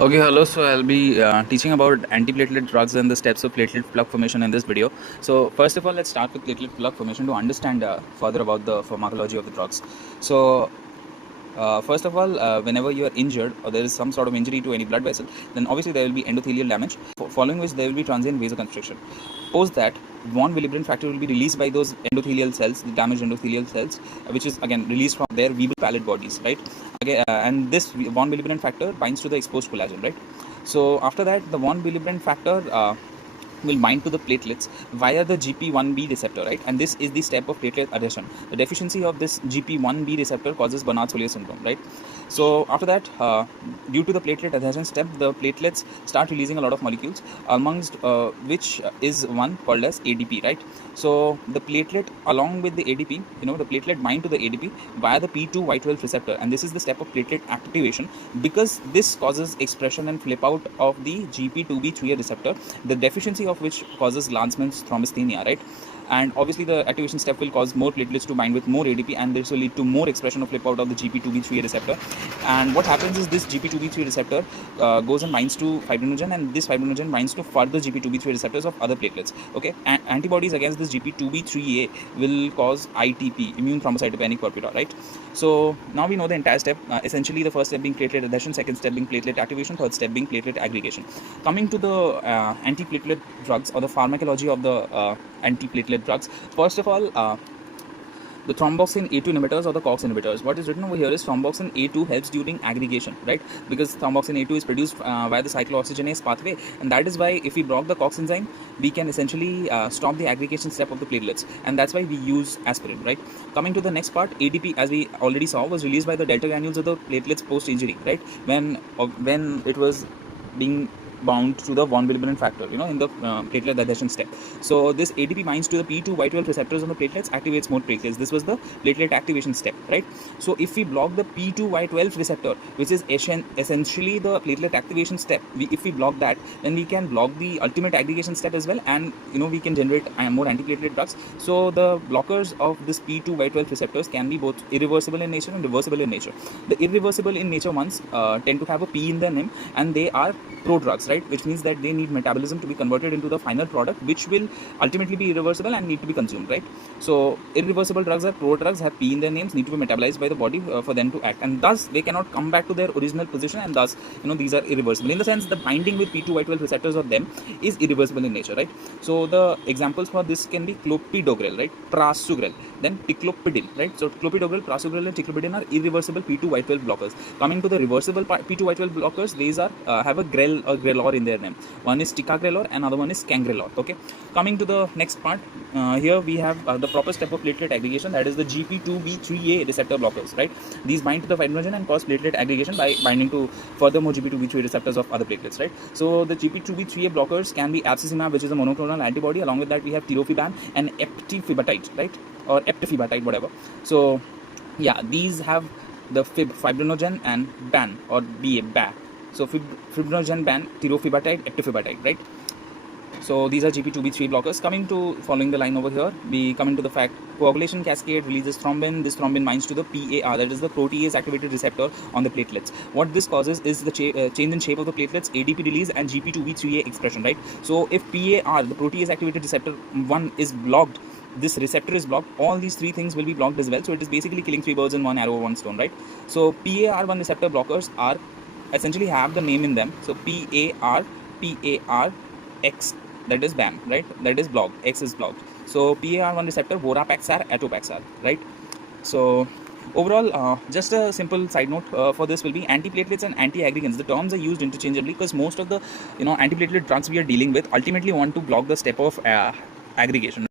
Okay, hello. So I'll be teaching about antiplatelet drugs and the steps of platelet plug formation in this video. So first of all, let's start with platelet plug formation to understand further about the pharmacology of the drugs. So first of all, whenever you are injured or there is some sort of injury to any blood vessel, then obviously there will be endothelial damage, following which there will be transient vasoconstriction. Post that, von Willebrand factor will be released by those endothelial cells, the damaged endothelial cells, which is again released from their weeble palate bodies, right? Okay, and this von Willebrand factor binds to the exposed collagen, right? So after that, the von Willebrand factor will bind to the platelets via the GP1B receptor, right? And this is the step of platelet adhesion. The deficiency of this GP1B receptor causes Bernard-Sollier syndrome, right? So after that, due to the platelet adhesion step, the platelets start releasing a lot of molecules, amongst which is one called as ADP, right? So the platelet along with the ADP, the platelet bind to the ADP via the P2Y12 receptor, and this is the step of platelet activation because this causes expression and flip out of the GP2B3A receptor, the deficiency of which causes Lanzmann's thrombasthenia, right? And obviously the activation step will cause more platelets to bind with more ADP, and this will lead to more expression of flip out of the GP2B3A receptor. And what happens is this GP2B3 receptor goes and binds to fibrinogen, and this fibrinogen binds to further GP2B3 receptors of other platelets. Okay, and antibodies against this GP2B3A will cause ITP, immune thrombocytopenic purpura, right? So now we know the entire step. Essentially, the first step being platelet adhesion, second step being platelet activation, third step being platelet aggregation. Coming to the antiplatelet drugs or the pharmacology of the antiplatelet drugs. First of all, the thromboxane A2 inhibitors or the COX inhibitors. What is written over here is thromboxane A2 helps during aggregation, right? Because thromboxane A2 is produced via the cyclooxygenase pathway, and that is why if we block the COX enzyme, we can essentially stop the aggregation step of the platelets, and that's why we use aspirin, right? Coming to the next part, ADP, as we already saw, was released by the delta granules of the platelets post-injury, right? When it was being bound to the von Willebrand factor, in the platelet adhesion step. So this ADP binds to the P2Y12 receptors on the platelets, activates more platelets. This was the platelet activation step, right? So if we block the P2Y12 receptor, which is essentially the platelet activation step, if we block that, then we can block the ultimate aggregation step as well, and we can generate more antiplatelet drugs. So the blockers of this P2Y12 receptors can be both irreversible in nature and reversible in nature. The irreversible in nature ones tend to have a P in their name, and they are prodrugs, right? Which means that they need metabolism to be converted into the final product, which will ultimately be irreversible and need to be consumed, right? So irreversible drugs are prodrugs, have P in their names, need to be metabolized by the body for them to act, and thus they cannot come back to their original position, and thus these are irreversible in the sense the binding with P2Y12 receptors of them is irreversible in nature, right? So the examples for this can be clopidogrel, right? Prasugrel, then ticlopidin, right? So clopidogrel, prasugrel, and ticlopidin are irreversible P2Y12 blockers. Coming to the reversible P2Y12 blockers, these are have a grel or grelor in their name. One is ticagrelor, another one is cangrelor. Okay. Coming to the next part, here we have the proper step of platelet aggregation, that is the GP2B3A receptor blockers, right? These bind to the fibrinogen and cause platelet aggregation by binding to furthermore GP2B3A receptors of other platelets, right? So the GP2B3A blockers can be abscimab, which is a monoclonal antibody. Along with that, we have tirofibam and eptifibatide, right? Or eptifibatide, whatever. So yeah, these have the fibrinogen and ban or BA. So fibrinogen, ban, tirofibatide, eptifibatide, right? So these are GP2B3 blockers. Coming to following the line over here, we come into the fact coagulation cascade releases thrombin. This thrombin binds to the PAR, that is the protease activated receptor on the platelets. What this causes is the change in shape of the platelets, ADP release, and GP2B3A expression, right? So if PAR, the protease activated receptor 1, is blocked, this receptor is blocked, all these three things will be blocked as well. So it is basically killing three birds in one arrow, one stone, right? So PAR1 receptor blockers are essentially have the name in them. So PAR, X, that is BAM, right? That is blocked. X is blocked. So PAR1 receptor, Vorapaxar, Atopaxar, right? So overall, just a simple side note for this will be antiplatelets and anti-aggregants. The terms are used interchangeably because most of the antiplatelet drugs we are dealing with ultimately want to block the step of aggregation.